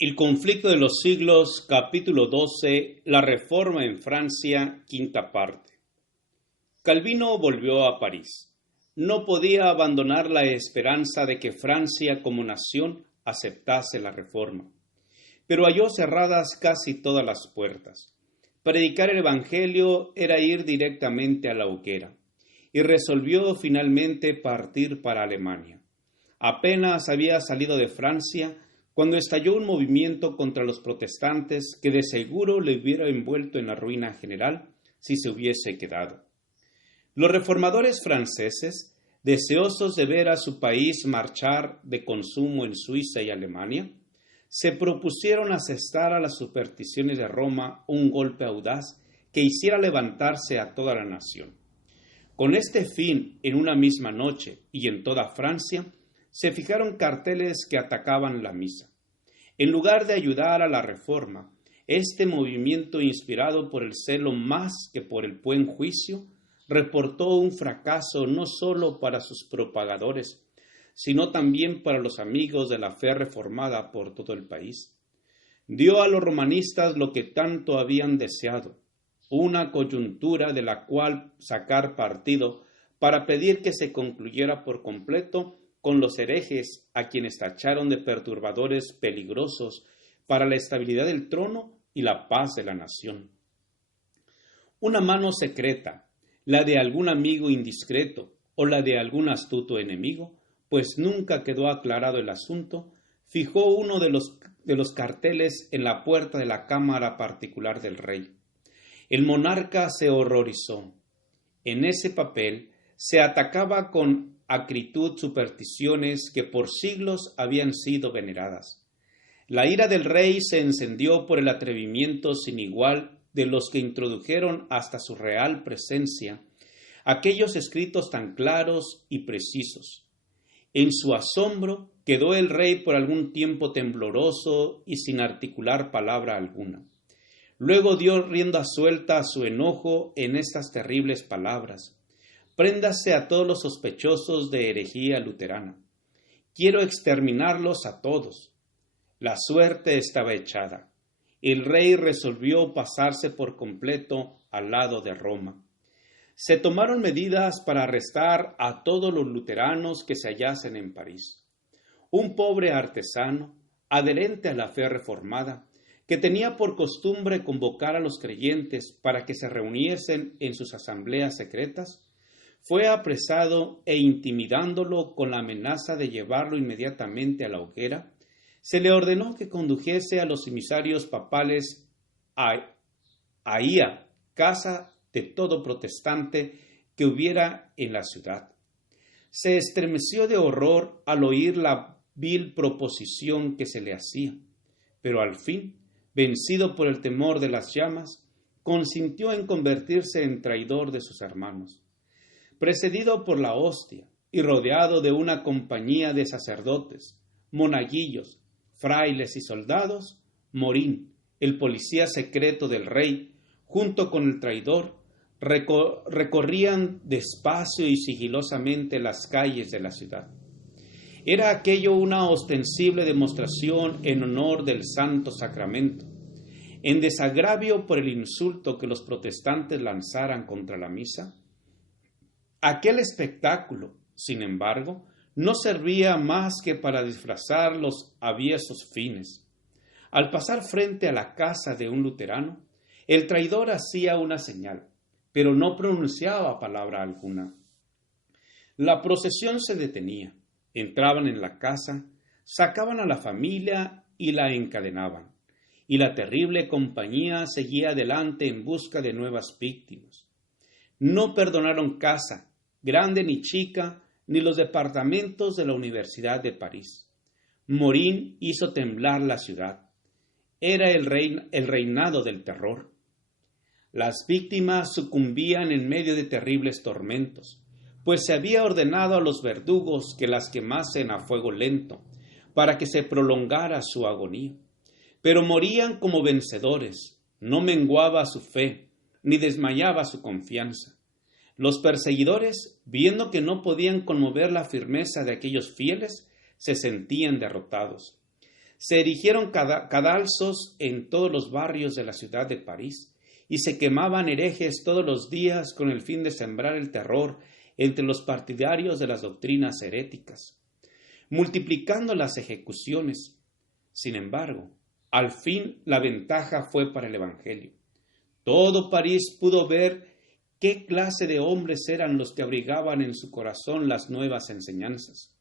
El conflicto de los siglos, capítulo 12, la reforma en Francia, quinta parte. Calvino volvió a París. No podía abandonar la esperanza de que Francia como nación aceptase la reforma, pero halló cerradas casi todas las puertas. Predicar el Evangelio era ir directamente a la hoguera, y resolvió finalmente partir para Alemania. Apenas había salido de Francia cuando estalló un movimiento contra los protestantes que de seguro le hubiera envuelto en la ruina general si se hubiese quedado. Los reformadores franceses, deseosos de ver a su país marchar de consumo en Suiza y Alemania, se propusieron asestar a las supersticiones de Roma un golpe audaz que hiciera levantarse a toda la nación. Con este fin, en una misma noche y en toda Francia, se fijaron carteles que atacaban la misa. En lugar de ayudar a la reforma, este movimiento, inspirado por el celo más que por el buen juicio, reportó un fracaso no solo para sus propagadores, sino también para los amigos de la fe reformada por todo el país. Dio a los romanistas lo que tanto habían deseado, una coyuntura de la cual sacar partido para pedir que se concluyera por completo con los herejes a quienes tacharon de perturbadores peligrosos para la estabilidad del trono y la paz de la nación. Una mano secreta, la de algún amigo indiscreto o la de algún astuto enemigo, pues nunca quedó aclarado el asunto, fijó uno de los carteles en la puerta de la cámara particular del rey. El monarca se horrorizó. En ese papel se atacaba con acritud supersticiones que por siglos habían sido veneradas. La ira del rey se encendió por el atrevimiento sin igual de los que introdujeron hasta su real presencia aquellos escritos tan claros y precisos. En su asombro quedó el rey por algún tiempo tembloroso y sin articular palabra alguna. Luego dio rienda suelta a su enojo en estas terribles palabras: préndase a todos los sospechosos de herejía luterana. Quiero exterminarlos a todos. La suerte estaba echada. El rey resolvió pasarse por completo al lado de Roma. Se tomaron medidas para arrestar a todos los luteranos que se hallasen en París. Un pobre artesano, adherente a la fe reformada, que tenía por costumbre convocar a los creyentes para que se reuniesen en sus asambleas secretas, fue apresado e intimidándolo con la amenaza de llevarlo inmediatamente a la hoguera, se le ordenó que condujese a los emisarios papales a Aía, casa de todo protestante que hubiera en la ciudad. Se estremeció de horror al oír la vil proposición que se le hacía, pero al fin, vencido por el temor de las llamas, consintió en convertirse en traidor de sus hermanos. Precedido por la hostia y rodeado de una compañía de sacerdotes, monaguillos, frailes y soldados, Morín, el policía secreto del rey, junto con el traidor, recorrían despacio y sigilosamente las calles de la ciudad. Era aquello una ostensible demostración en honor del Santo Sacramento, en desagravio por el insulto que los protestantes lanzaran contra la misa. Aquel espectáculo, sin embargo, no servía más que para disfrazar los aviesos fines. Al pasar frente a la casa de un luterano, el traidor hacía una señal, pero no pronunciaba palabra alguna. La procesión se detenía, entraban en la casa, sacaban a la familia y la encadenaban, y la terrible compañía seguía adelante en busca de nuevas víctimas. No perdonaron casa, grande ni chica, ni los departamentos de la Universidad de París. Morín hizo temblar la ciudad. Era el reinado del terror. Las víctimas sucumbían en medio de terribles tormentos, pues se había ordenado a los verdugos que las quemasen a fuego lento, para que se prolongara su agonía. Pero morían como vencedores, no menguaba su fe, ni desmayaba su confianza. Los perseguidores, viendo que no podían conmover la firmeza de aquellos fieles, se sentían derrotados. Se erigieron cadalzos en todos los barrios de la ciudad de París y se quemaban herejes todos los días con el fin de sembrar el terror entre los partidarios de las doctrinas heréticas, multiplicando las ejecuciones. Sin embargo, al fin la ventaja fue para el Evangelio. Todo París pudo ver qué clase de hombres eran los que abrigaban en su corazón las nuevas enseñanzas.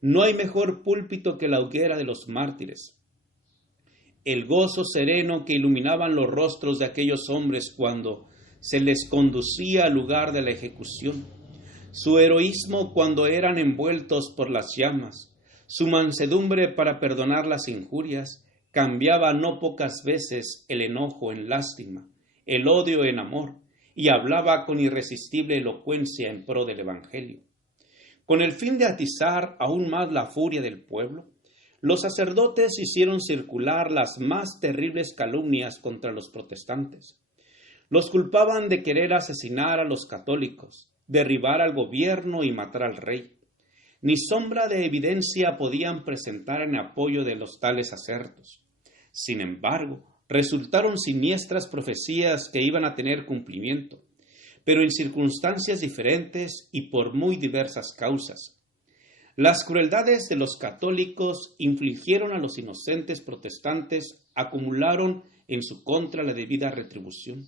No hay mejor púlpito que la hoguera de los mártires. El gozo sereno que iluminaban los rostros de aquellos hombres cuando se les conducía al lugar de la ejecución, su heroísmo cuando eran envueltos por las llamas, su mansedumbre para perdonar las injurias, cambiaba no pocas veces el enojo en lástima, el odio en amor, y hablaba con irresistible elocuencia en pro del Evangelio. Con el fin de atizar aún más la furia del pueblo, los sacerdotes hicieron circular las más terribles calumnias contra los protestantes. Los culpaban de querer asesinar a los católicos, derribar al gobierno y matar al rey. Ni sombra de evidencia podían presentar en apoyo de los tales asertos. Sin embargo, resultaron siniestras profecías que iban a tener cumplimiento, pero en circunstancias diferentes y por muy diversas causas. Las crueldades de los católicos infligieron a los inocentes protestantes, acumularon en su contra la debida retribución.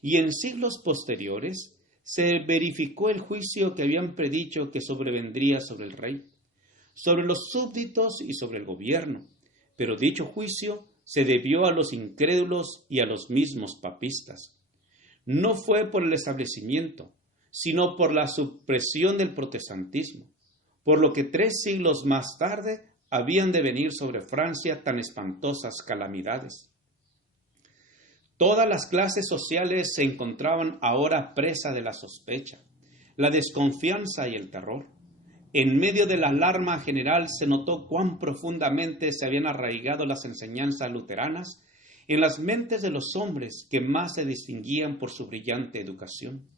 Y en siglos posteriores se verificó el juicio que habían predicho que sobrevendría sobre el rey, sobre los súbditos y sobre el gobierno, pero dicho juicio se debió a los incrédulos y a los mismos papistas. No fue por el establecimiento, sino por la supresión del protestantismo, por lo que 3 siglos más tarde habían de venir sobre Francia tan espantosas calamidades. Todas las clases sociales se encontraban ahora presa de la sospecha, la desconfianza y el terror. En medio de la alarma general se notó cuán profundamente se habían arraigado las enseñanzas luteranas en las mentes de los hombres que más se distinguían por su brillante educación,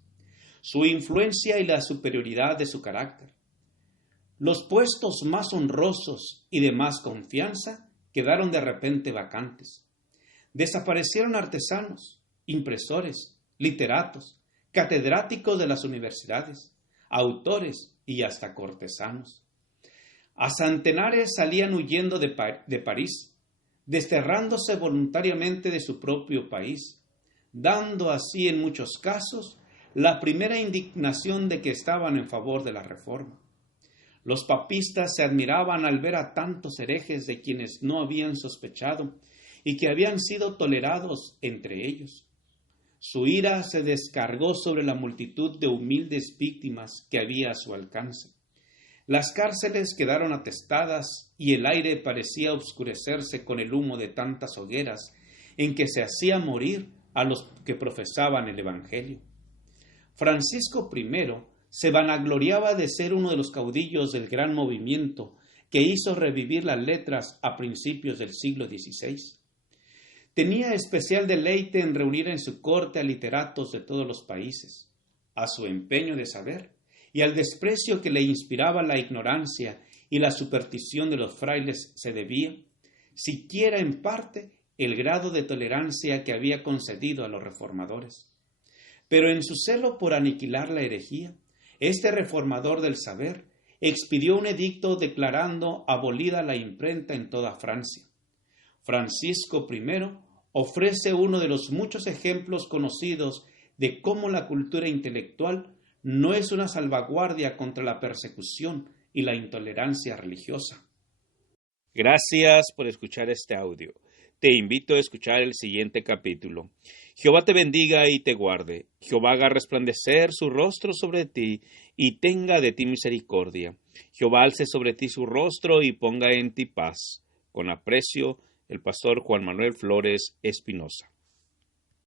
su influencia y la superioridad de su carácter. Los puestos más honrosos y de más confianza quedaron de repente vacantes. Desaparecieron artesanos, impresores, literatos, catedráticos de las universidades, autores y hasta cortesanos. A centenares salían huyendo de París, desterrándose voluntariamente de su propio país, dando así en muchos casos la primera indignación de que estaban en favor de la reforma. Los papistas se admiraban al ver a tantos herejes de quienes no habían sospechado y que habían sido tolerados entre ellos. Su ira se descargó sobre la multitud de humildes víctimas que había a su alcance. Las cárceles quedaron atestadas y el aire parecía obscurecerse con el humo de tantas hogueras en que se hacía morir a los que profesaban el Evangelio. Francisco I se vanagloriaba de ser uno de los caudillos del gran movimiento que hizo revivir las letras a principios del siglo XVI. Tenía especial deleite en reunir en su corte a literatos de todos los países. A su empeño de saber y al desprecio que le inspiraba la ignorancia y la superstición de los frailes se debía, siquiera en parte, el grado de tolerancia que había concedido a los reformadores. Pero en su celo por aniquilar la herejía, este reformador del saber expidió un edicto declarando abolida la imprenta en toda Francia. Francisco I ofrece uno de los muchos ejemplos conocidos de cómo la cultura intelectual no es una salvaguardia contra la persecución y la intolerancia religiosa. Gracias por escuchar este audio. Te invito a escuchar el siguiente capítulo. Jehová te bendiga y te guarde. Jehová haga resplandecer su rostro sobre ti y tenga de ti misericordia. Jehová alce sobre ti su rostro y ponga en ti paz. Con aprecio, el pastor Juan Manuel Flores Espinosa.